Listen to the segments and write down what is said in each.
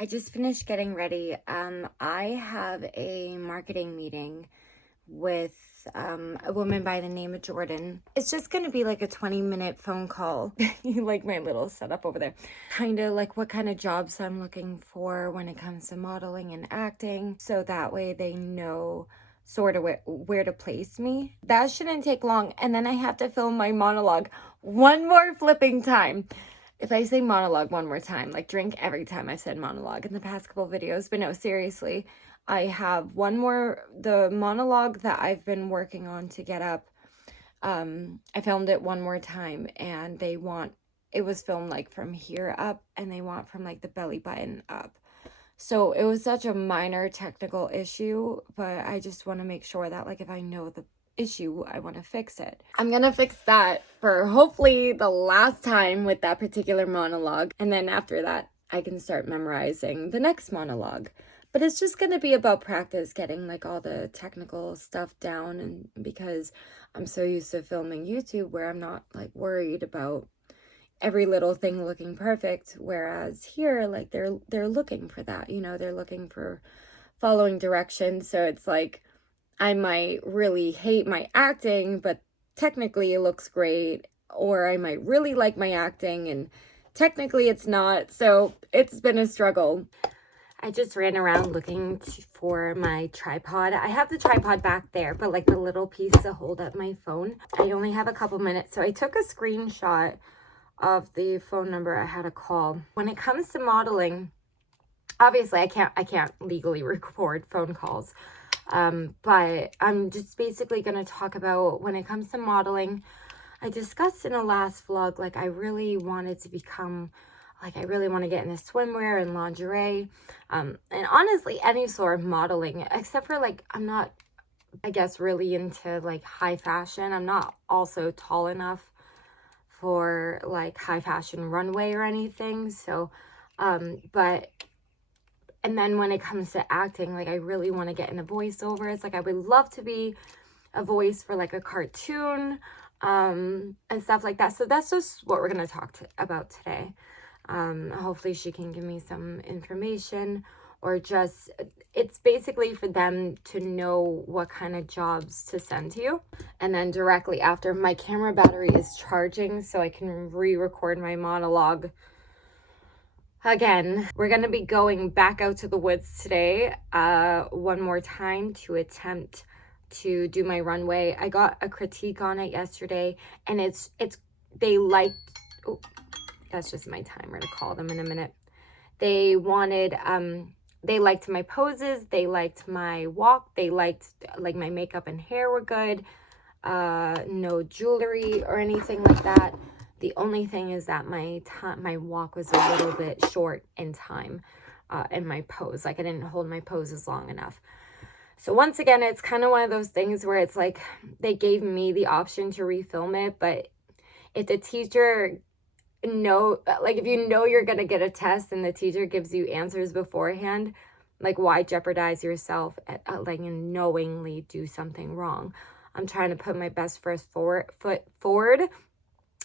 I just finished getting ready. I have a marketing meeting with a woman by the name of Jordan. It's just going to be like a 20-minute phone call. You like my little setup over there. Kind of like what kind of jobs I'm looking for when it comes to modeling and acting. So that way they know sort of where to place me. That shouldn't take long. And then I have to film my monologue one more flipping time. If I say monologue one more time, like drink every time I said monologue in the past couple videos. But no, seriously, I have one more, the monologue that I've been working on to get up. I filmed it one more time and it was filmed like from here up and they want from like the belly button up. So it was such a minor technical issue, but I just want to make sure that like if I know the issue, I want to fix it. I'm gonna fix that for hopefully the last time with that particular monologue, and then after that I can start memorizing the next monologue. But it's just gonna be about practice, getting like all the technical stuff down, and because I'm so used to filming YouTube where I'm not like worried about every little thing looking perfect, whereas here like they're looking for that, you know, they're looking for following directions. So it's like I might really hate my acting, but technically it looks great. Or I might really like my acting and technically it's not. So it's been a struggle. I just ran around looking for my tripod. I have the tripod back there, but like the little piece to hold up my phone. I only have a couple minutes. So I took a screenshot of the phone number I had to call. When it comes to modeling, obviously I can't legally record phone calls. But I'm just basically going to talk about when it comes to modeling. I discussed in a last vlog, like I really wanted to become, like I really want to get into swimwear and lingerie. And honestly, any sort of modeling, except for like, I'm not, I guess, really into like high fashion. I'm not also tall enough for like high fashion runway or anything. So, and then when it comes to acting, like I really want to get into voiceovers. Like I would love to be a voice for like a cartoon and stuff like that. So that's just what we're going to talk about today. Hopefully she can give me some information, or just, it's basically for them to know what kind of jobs to send to you. And then directly after, my camera battery is charging so I can re-record my monologue. Again, we're going to be going back out to the woods today one more time to attempt to do my runway. I got a critique on it yesterday, and they liked, oh, that's just my timer to call them in a minute. They wanted, they liked my poses, they liked my walk, they liked like my makeup and hair were good, no jewelry or anything like that. The only thing is that my walk was a little bit short in time, and my pose, like I didn't hold my poses long enough. So once again, it's kind of one of those things where it's like they gave me the option to refilm it, but if the teacher if you know you're gonna get a test and the teacher gives you answers beforehand, like why jeopardize yourself and knowingly do something wrong? I'm trying to put my best foot forward.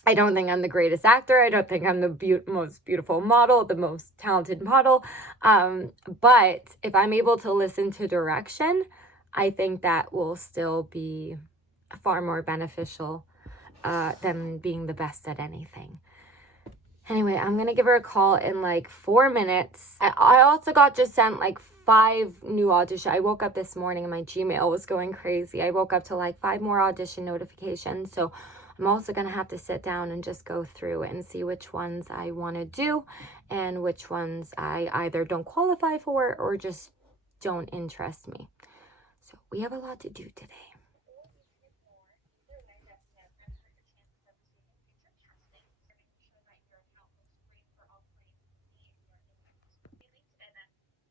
I don't think I'm the greatest actor. I don't think I'm the most beautiful model, the most talented model. But if I'm able to listen to direction, I think that will still be far more beneficial than being the best at anything. Anyway, I'm going to give her a call in like 4 minutes. I also got just sent like 5 new auditions. I woke up this morning and my Gmail was going crazy. I woke up to like 5 more audition notifications. So I'm also going to have to sit down and just go through and see which ones I want to do and which ones I either don't qualify for or just don't interest me. So we have a lot to do today.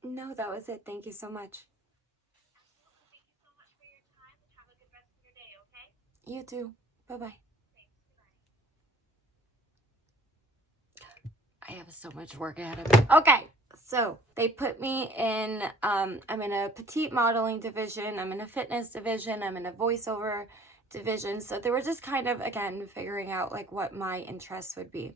No, that was it. Thank you so much. You too. Bye-bye. I have so much work ahead of me. Okay, so they put me in, I'm in a petite modeling division, I'm in a fitness division, I'm in a voiceover division. So they were just kind of, again, figuring out like what my interests would be.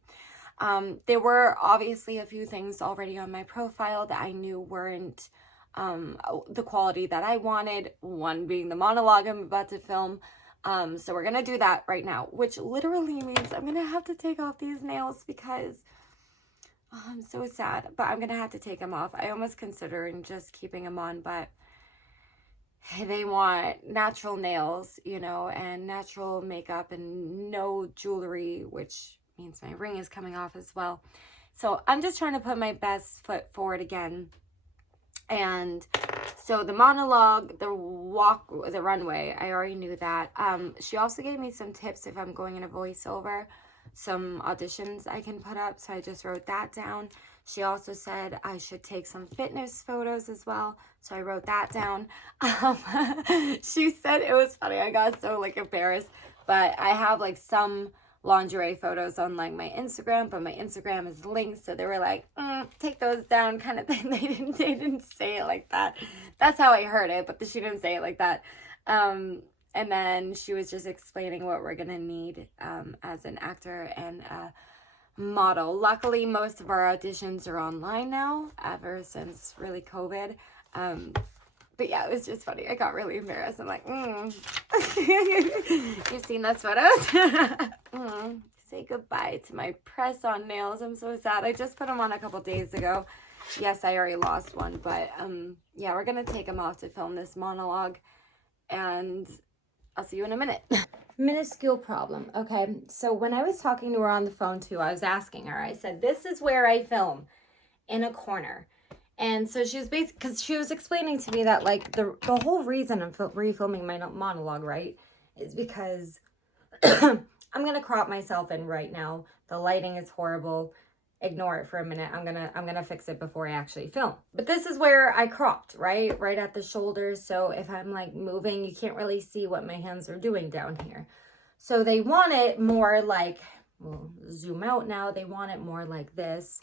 There were obviously a few things already on my profile that I knew weren't the quality that I wanted, one being the monologue I'm about to film. So we're gonna do that right now, which literally means I'm gonna have to take off these nails because I'm so sad, but I'm gonna have to take them off. I almost considering just keeping them on, but they want natural nails, you know, and natural makeup and no jewelry, which means my ring is coming off as well. So I'm just trying to put my best foot forward again. And so the monologue, the walk, the runway, I already knew that. She also gave me some tips if I'm going in a voiceover, some auditions I can put up. So I just wrote that down. She also said I should take some fitness photos as well. So I wrote that down. She said, it was funny. I got so like embarrassed, but I have like some lingerie photos on like my Instagram, but my Instagram is linked, so they were like, take those down kind of thing. They didn't say it like that. That's how I heard it, but she didn't say it like that. And then she was just explaining what we're gonna need as an actor and a model. Luckily, most of our auditions are online now, ever since really COVID. But yeah, it was just funny. I got really embarrassed. I'm like, You've seen those photos? Say goodbye to my press-on nails. I'm so sad. I just put them on a couple days ago. Yes, I already lost one, but yeah, we're gonna take them off to film this monologue, and I'll see you in a minute. Minuscule problem. Okay, so when I was talking to her on the phone too, I was asking her, I said, this is where I film, in a corner. And so she was basically, because she was explaining to me that like the whole reason I'm refilming my monologue, right, is because I'm going to crop myself in right now. The lighting is horrible. Ignore it for a minute. I'm going to fix it before I actually film. But this is where I cropped, right at the shoulders. So if I'm like moving, you can't really see what my hands are doing down here. So they want it more like, we'll zoom out now. They want it more like this,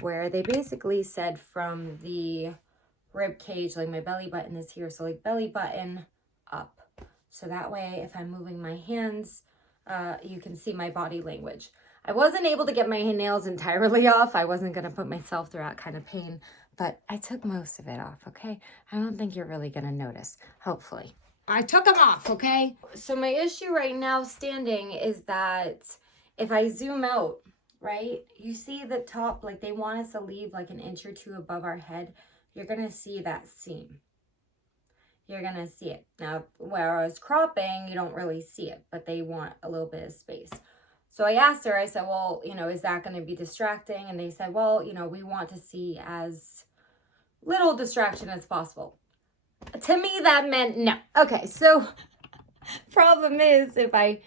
where they basically said from the rib cage, like my belly button is here. So like belly button up. So that way, if I'm moving my hands, you can see my body language. I wasn't able to get my nails entirely off. I wasn't going to put myself through that kind of pain, but I took most of it off, okay? I don't think you're really going to notice, hopefully. I took them off, okay? So my issue right now standing is that if I zoom out, right, you see the top, like they want us to leave like an inch or two above our head. You're going to see that seam. You're going to see it. Now, where I was cropping, you don't really see it, but they want a little bit of space. So I asked her, I said, well, you know, is that going to be distracting? And they said, well, you know, we want to see as little distraction as possible. To me, that meant no. Okay, so problem is if I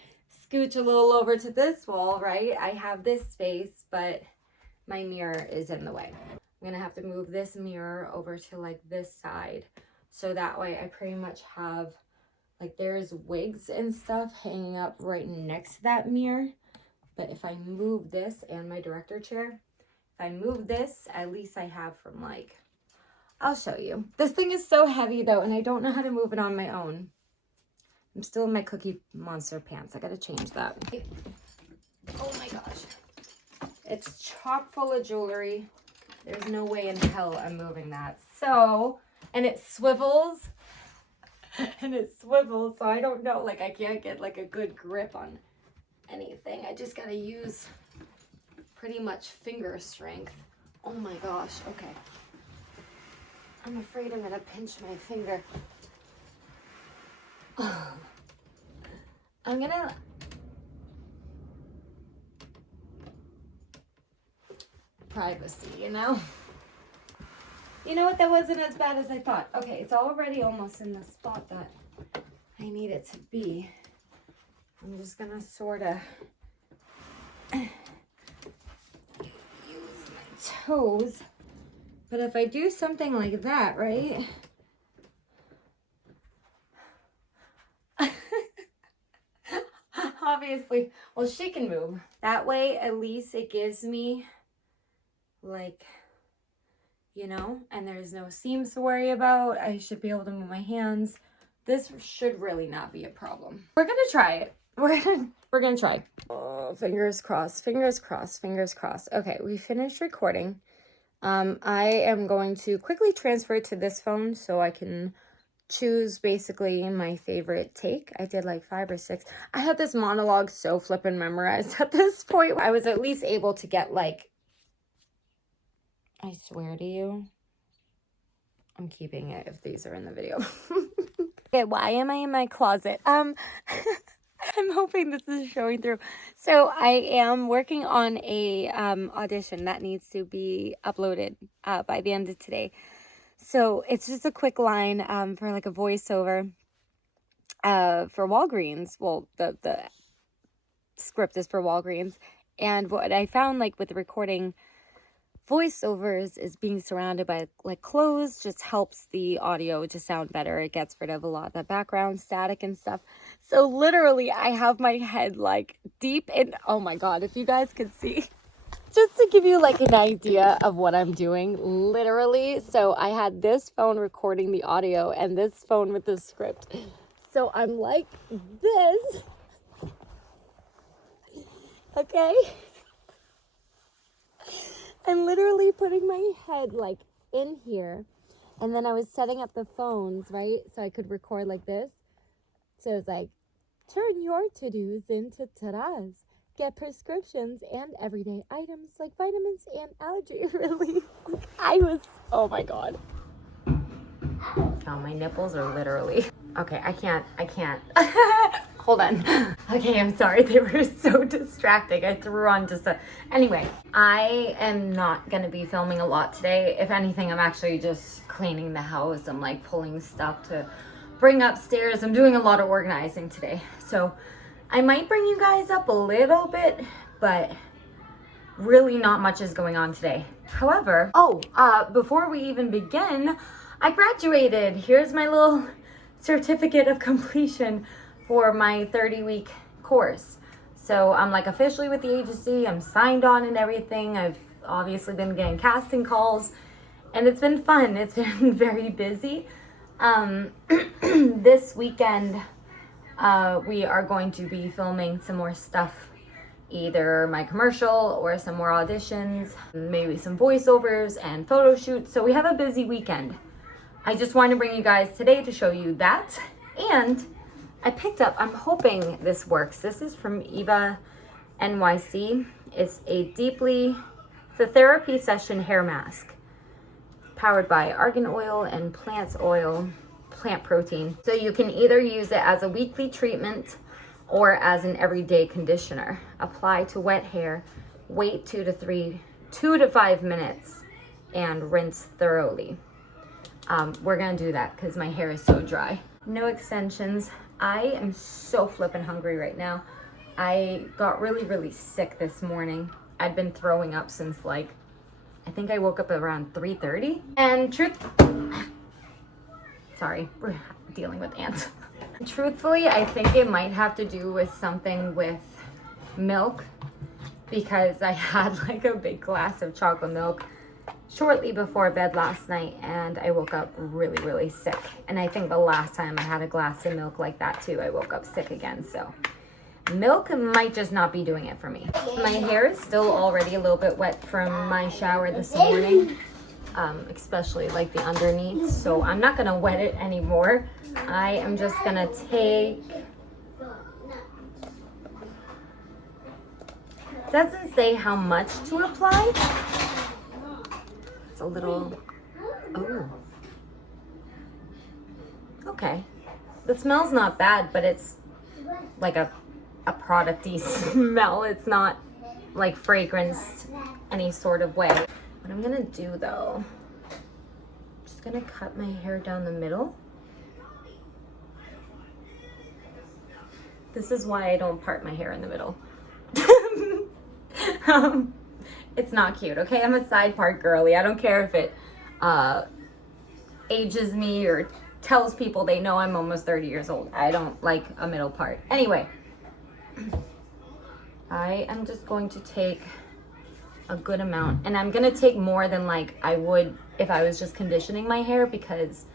scooch a little over to this wall, right, I have this space, but my mirror is in the way. I'm going to have to move this mirror over to like this side. So that way I pretty much have, like there's wigs and stuff hanging up right next to that mirror. But if I move this and my director chair, if I move this, at least I have from like, I'll show you. This thing is so heavy though, and I don't know how to move it on my own. I'm still in my Cookie Monster pants. I gotta change that. Oh my gosh. It's chock full of jewelry. There's no way in hell I'm moving that. So, and it swivels. And it swivels, so I don't know. Like I can't get like a good grip on anything. I just gotta use pretty much finger strength. Oh my gosh. Okay. I'm afraid I'm gonna pinch my finger. I'm gonna privacy, you know? You know what? That wasn't as bad as I thought. Okay, it's already almost in the spot that I need it to be. I'm just gonna sort of use my toes. But if I do something like that, right? Obviously, well, she can move. That way, at least it gives me, like, you know, and there's no seams to worry about. I should be able to move my hands. This should really not be a problem. We're gonna try it. We're gonna try. Oh, fingers crossed, fingers crossed, fingers crossed. Okay, we finished recording. I am going to quickly transfer it to this phone so I can choose basically my favorite take. I did like 5 or 6. I had this monologue so flippin' memorized at this point. I was at least able to get like, I swear to you, I'm keeping it if these are in the video. Okay, why am I in my closet? I'm hoping this is showing through. So I am working on a audition that needs to be uploaded by the end of today. So it's just a quick line for like a voiceover for Walgreens. Well, the script is for Walgreens. And what I found like with recording voiceovers is being surrounded by like clothes just helps the audio to sound better. It gets rid of a lot of the background static and stuff. So literally I have my head like deep in, oh my god, if you guys could see, just to give you like an idea of what I'm doing, literally. So I had this phone recording the audio and this phone with the script. So I'm like this, okay? I'm literally putting my head like in here, and then I was setting up the phones, right? So I could record like this. So it's like, turn your to-dos into ta-das. Get prescriptions and everyday items like vitamins and allergy relief. I was, oh my god. Oh, my nipples are literally, okay, I can't. Hold on. Okay, I'm sorry. They were so distracting. I threw on just a... Anyway, I am not going to be filming a lot today. If anything, I'm actually just cleaning the house. I'm like pulling stuff to bring upstairs. I'm doing a lot of organizing today. So I might bring you guys up a little bit, but really not much is going on today. However, before we even begin, I graduated. Here's my little certificate of completion for my 30-week course. So I'm like officially with the agency. I'm signed on and everything. I've obviously been getting casting calls and it's been fun. It's been very busy. This weekend, we are going to be filming some more stuff, either my commercial or some more auditions, maybe some voiceovers and photo shoots. So we have a busy weekend. I just wanted to bring you guys today to show you that. And I picked up, I'm hoping this works. This is from Eva NYC. It's a therapy session hair mask powered by argan oil and plant protein. So you can either use it as a weekly treatment or as an everyday conditioner. Apply to wet hair, wait 2 to 5 minutes and rinse thoroughly. We're gonna do that because my hair is so dry. No extensions. I am so flippin' hungry right now. I got really sick this morning. I'd been throwing up since like, I think I woke up around 3:30. And sorry, we're dealing with ants. Truthfully, I think it might have to do with something with milk because I had like a big glass of chocolate milk shortly before bed last night and I woke up really sick. And I think the last time I had a glass of milk like that too, I woke up sick again. So milk might just not be doing it for me. My hair is still already a little bit wet from my shower this morning, especially like the underneath. So I'm not gonna wet it anymore. I am just gonna take, doesn't say how much to apply. A little, oh, okay. The smell's not bad, but it's like a product-y smell. It's not like fragranced any sort of way. What I'm gonna do though, I'm just gonna cut my hair down the middle. This is why I don't part my hair in the middle. It's not cute, okay? I'm a side part girly. I don't care if it ages me or tells people they know I'm almost 30 years old. I don't like a middle part. Anyway, I am just going to take a good amount. And I'm gonna take more than like I would if I was just conditioning my hair because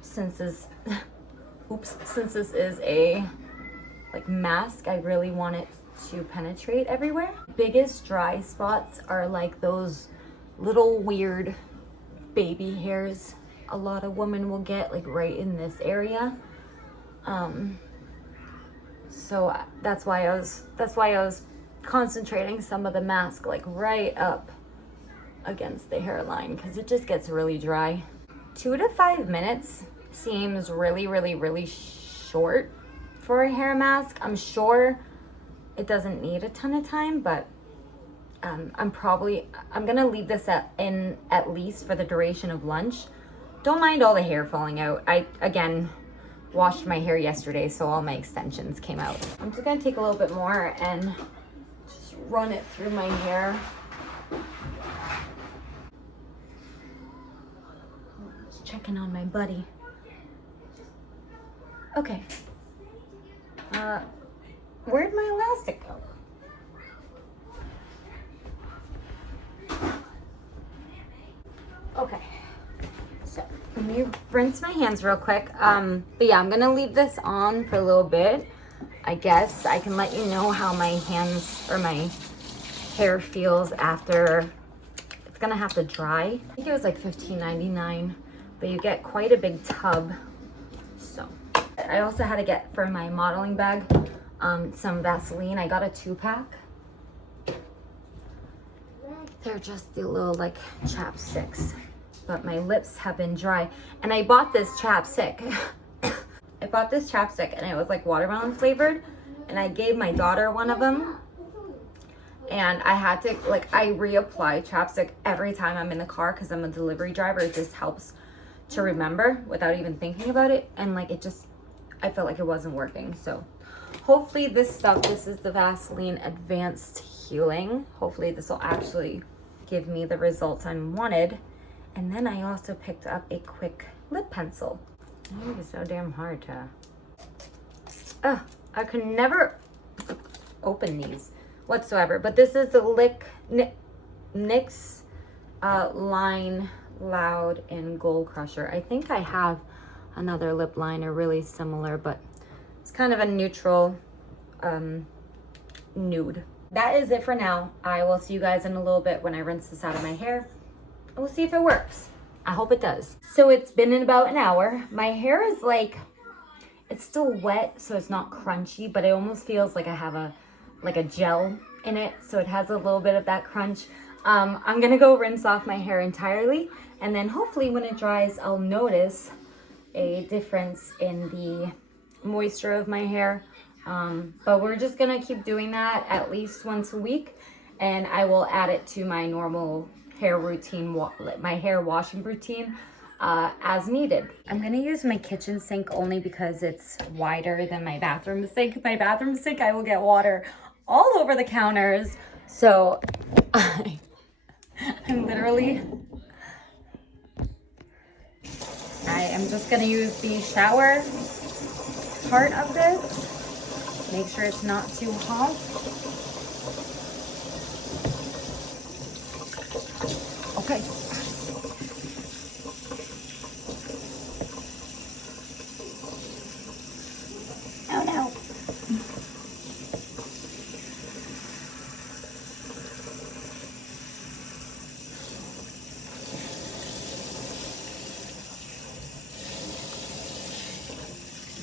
since this, since this is a like mask, I really want it to penetrate everywhere. Biggest dry spots are like those little weird baby hairs a lot of women will get, like right in this area. So that's why I was concentrating some of the mask like right up against the hairline, because it just gets really dry. 2 to 5 minutes seems really short for a hair mask. I'm sure it doesn't need a ton of time, but I'm gonna leave this in at least for the duration of lunch. Don't mind all the hair falling out. I again washed my hair yesterday, so all my extensions came out. I'm just gonna take a little bit more and just run it through my hair. Just checking on my buddy. Okay. Where'd my elastic go? Okay. So let me rinse my hands real quick. But yeah, I'm gonna leave this on for a little bit. I guess I can let you know how my hands or my hair feels after. It's gonna have to dry. I think it was like $15.99, but you get quite a big tub. So I also had to get for my modeling bag some Vaseline. I got a 2-pack. They're just the little like chapsticks, but my lips have been dry. And I bought this chapstick. I bought this chapstick and it was like watermelon flavored, and I gave my daughter one of them. And I had to, like, I reapply chapstick every time I'm in the car because I'm a delivery driver. It just helps to remember without even thinking about it. And like, I felt like it wasn't working. So hopefully this is the Vaseline Advanced Healing. Hopefully this will actually give me the results I wanted. And then I also picked up a quick lip pencil. Oh, it's so damn hard to, I could never open these whatsoever. But this is the NYX Line Loud and Gold Crusher. I think I have another lip liner really similar, but it's kind of a neutral nude. That is it for now. I will see you guys in a little bit when I rinse this out of my hair. We'll see if it works. I hope it does. So it's been in about an hour. My hair is like, it's still wet, so it's not crunchy, but it almost feels like I have a gel in it, so it has a little bit of that crunch. I'm gonna go rinse off my hair entirely, and then hopefully when it dries, I'll notice a difference in the moisture of my hair. But we're just gonna keep doing that at least once a week, and I will add it to my normal hair routine, my hair washing routine, as needed. I'm gonna use my kitchen sink only because it's wider than my bathroom sink. My bathroom sink, I will get water all over the counters. So I'm literally, I am just gonna use the shower part of this. Make sure it's not too hot. Okay. Oh no.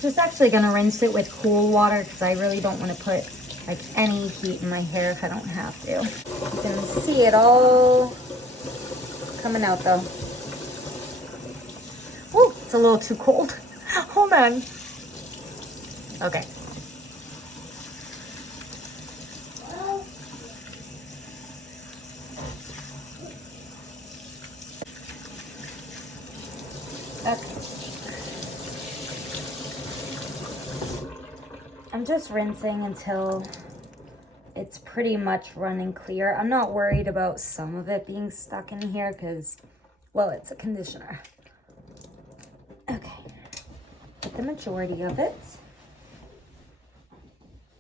Just actually gonna rinse it with cool water because I really don't want to put like any heat in my hair if I don't have to. You can see it all coming out though. Oh, it's a little too cold. Hold on. Okay. Okay. I'm just rinsing until it's pretty much running clear. I'm not worried about some of it being stuck in here because, well, it's a conditioner. Okay, get the majority of it.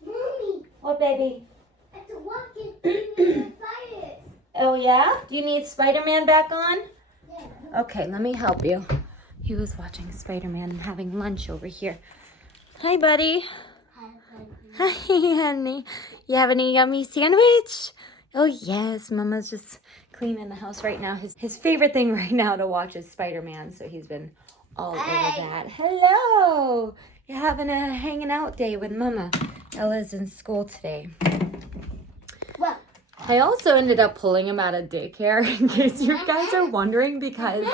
Mommy! What, baby? I have to walk in fire. Oh, yeah? Do you need Spider-Man back on? Yeah. Okay, let me help you. He was watching Spider-Man and having lunch over here. Hi, buddy. Hi, honey. Hi, honey. You having a yummy sandwich? Oh, yes. Mama's just cleaning the house right now. His favorite thing right now to watch is Spider-Man, so he's been all over that. Hello. You having a hanging out day with Mama? Ella's in school today. Well, I also ended up pulling him out of daycare, in case you guys are wondering, because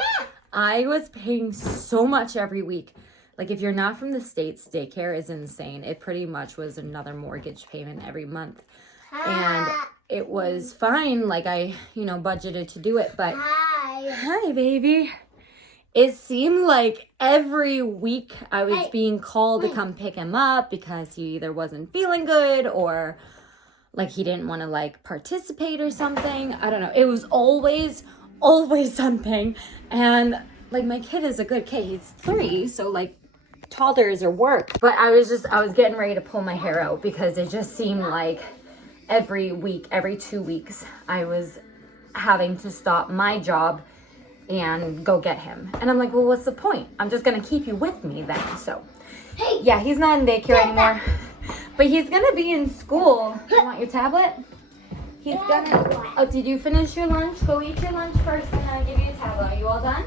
I was paying so much every week. Like, if you're not from the States, daycare is insane. It pretty much was another mortgage payment every month. And it was fine. Like, I, budgeted to do it. But, hi, baby. It seemed like every week I was being called to come pick him up because he either wasn't feeling good or, like, he didn't want to, like, participate or something. I don't know. It was always something. And, like, my kid is a good kid. He's 3, so, like, toddlers are work. But I was getting ready to pull my hair out because it just seemed like every week, every 2 weeks, I was having to stop my job and go get him. And I'm like, well, what's the point? I'm just going to keep you with me then. So, yeah, he's not in daycare anymore. But he's going to be in school. You want your tablet? He's going to... Oh, did you finish your lunch? Go eat your lunch first and then I'll give you a tablet. Are you all done?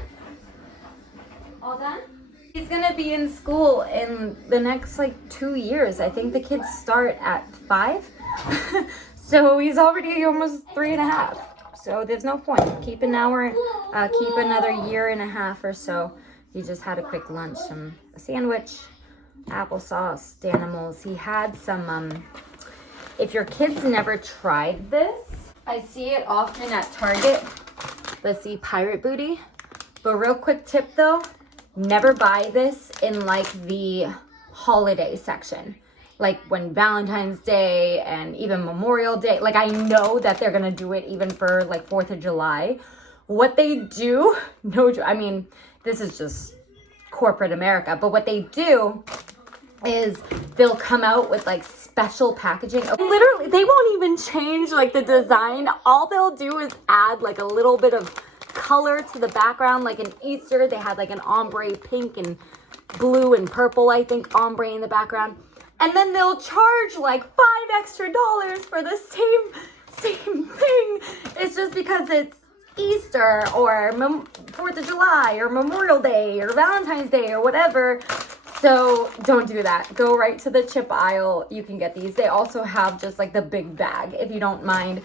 All done? He's going to be in school in the next, 2 years. I think the kids start at 5. So he's already almost 3.5. So there's no point. Keep another year and a half or so. He just had a quick lunch, a sandwich, applesauce, Danimals. He had some, if your kids never tried this, I see it often at Target. Let's see, Pirate Booty. But real quick tip though, never buy this in the holiday section. Like when Valentine's Day and even Memorial Day. Like, I know that they're gonna do it even for 4th of July. What they do, this is just corporate America, but what they do is they'll come out with special packaging. Literally, they won't even change the design. All they'll do is add a little bit of color to the background. Like in Easter, they had an ombre pink and blue and purple, I think, ombre in the background. And then they'll charge $5 extra for the same thing. It's just because it's Easter or 4th of July or Memorial Day or Valentine's Day or whatever. So don't do that. Go right to the chip aisle. You can get these. They also have just the big bag, if you don't mind.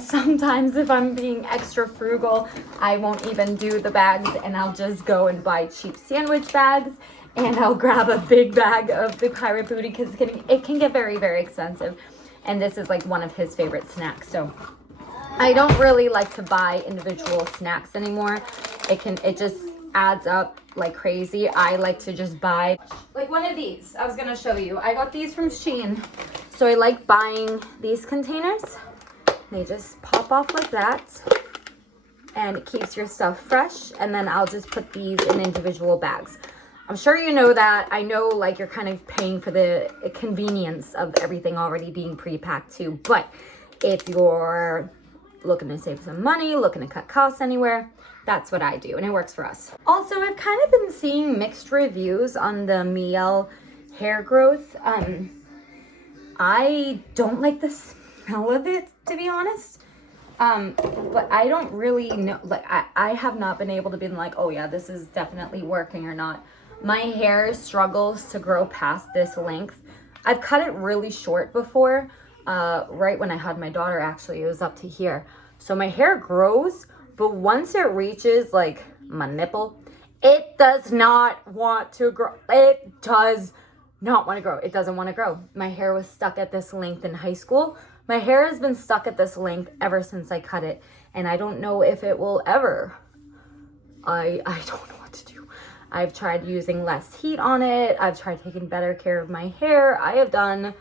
Sometimes if I'm being extra frugal, I won't even do the bags and I'll just go and buy cheap sandwich bags. And I'll grab a big bag of the Pirate Booty because it can get very, very expensive. And this is one of his favorite snacks. So I don't really like to buy individual snacks anymore. It just adds up like crazy. I like to just buy one of these. I was gonna show you. I got these from Shein. So I like buying these containers. They just pop off like that. And it keeps your stuff fresh. And then I'll just put these in individual bags. I'm sure you know that. I know you're kind of paying for the convenience of everything already being pre-packed too. But if you're looking to save some money, looking to cut costs anywhere, that's what I do. And it works for us. Also, I've kind of been seeing mixed reviews on the Miele hair growth. I don't like the smell of it, to be honest. But I don't really know. I have not been able to be oh yeah, this is definitely working or not. My hair struggles to grow past this length. I've cut it really short before, right when I had my daughter, actually. It was up to here. So my hair grows, but once it reaches my nipple, it does not want to grow. It does not want to grow. It doesn't want to grow. My hair was stuck at this length in high school. My hair has been stuck at this length ever since I cut it. And I don't know if it will ever. I don't know what to do. I've tried using less heat on it. I've tried taking better care of my hair. I have done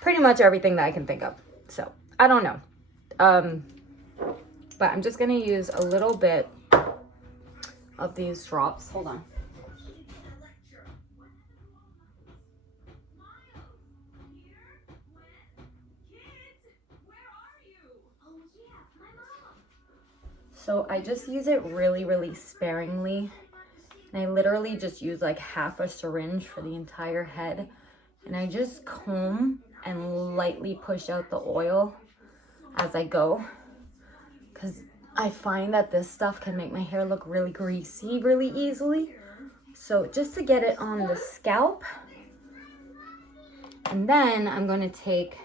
pretty much everything that I can think of. So, I don't know. But I'm just going to use a little bit of these drops. Hold on. So I just use it really, really sparingly. And I literally just use half a syringe for the entire head. And I just comb and lightly push out the oil as I go, because I find that this stuff can make my hair look really greasy really easily. So just to get it on the scalp. And then I'm going to take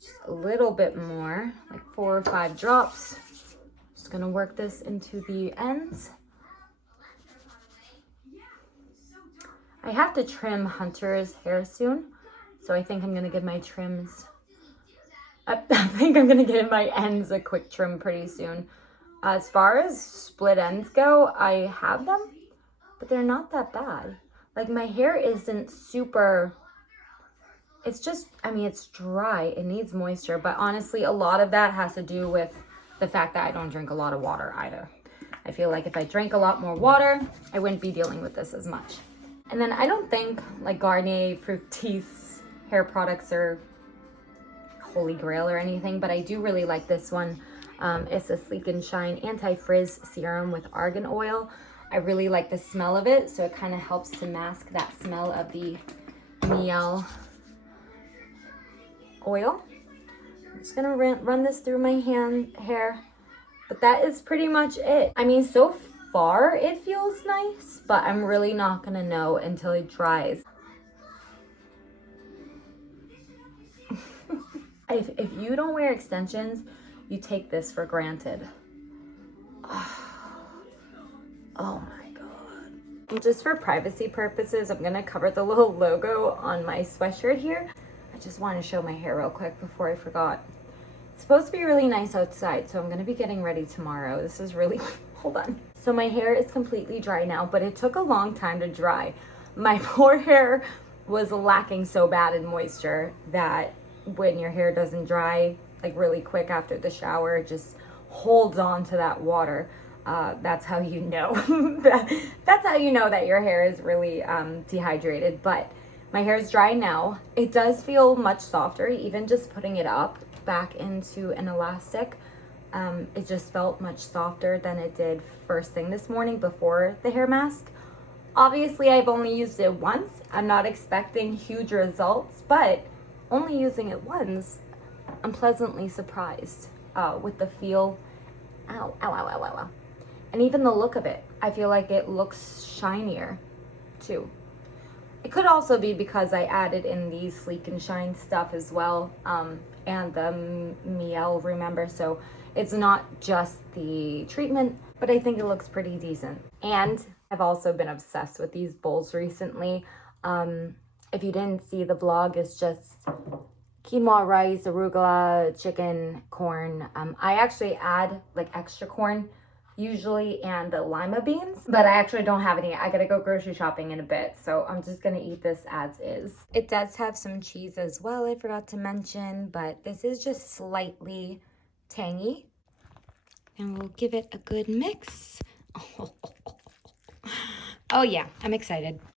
just a little bit more, like 4 or 5 drops. Just going to work this into the ends. I have to trim Hunter's hair soon, so I think I'm going to give my trims, I think I'm going to give my ends a quick trim pretty soon. As far as split ends go, I have them, but they're not that bad. Like, my hair isn't super, it's just, I mean, it's dry. It needs moisture, but honestly, a lot of that has to do with the fact that I don't drink a lot of water either. I feel like if I drank a lot more water, I wouldn't be dealing with this as much. And then I don't think like Garnier Fructis hair products are holy grail or anything, but I do really like this one. It's a Sleek and Shine Anti-Frizz Serum with argan oil. I really like the smell of it, so it kind of helps to mask that smell of the miel oil. I'm just gonna run this through my hair, but that is pretty much it. I mean, so far it feels nice, but I'm really not gonna know until it dries. If you don't wear extensions, you take this for granted. Oh my God. And just for privacy purposes, I'm gonna cover the little logo on my sweatshirt here. I just want to show my hair real quick before I forgot. It's supposed to be really nice outside, so I'm gonna be getting ready tomorrow. This is really, hold on. So my hair is completely dry now, but it took a long time to dry. My poor hair was lacking so bad in moisture that when your hair doesn't dry like really quick after the shower, it just holds on to that water. That's how you know. That's how you know that your hair is really dehydrated. But my hair is dry now. It does feel much softer, even just putting it up back into an elastic. It just felt much softer than it did first thing this morning before the hair mask. Obviously, I've only used it once. I'm not expecting huge results, but only using it once, I'm pleasantly surprised with the feel. Ow, ow, ow, ow, ow, ow. And even the look of it. I feel like it looks shinier too. It could also be because I added in the Sleek and Shine stuff as well, and the miel, remember? So it's not just the treatment, but I think it looks pretty decent. And I've also been obsessed with these bowls recently. If you didn't see the vlog, it's just quinoa, rice, arugula, chicken, corn. I actually add like extra corn usually and the lima beans, but I actually don't have any. I gotta go grocery shopping in a bit, so I'm just gonna eat this as is. It does have some cheese as well, I forgot to mention, but this is just slightly tangy. And we'll give it a good mix. Oh yeah, I'm excited.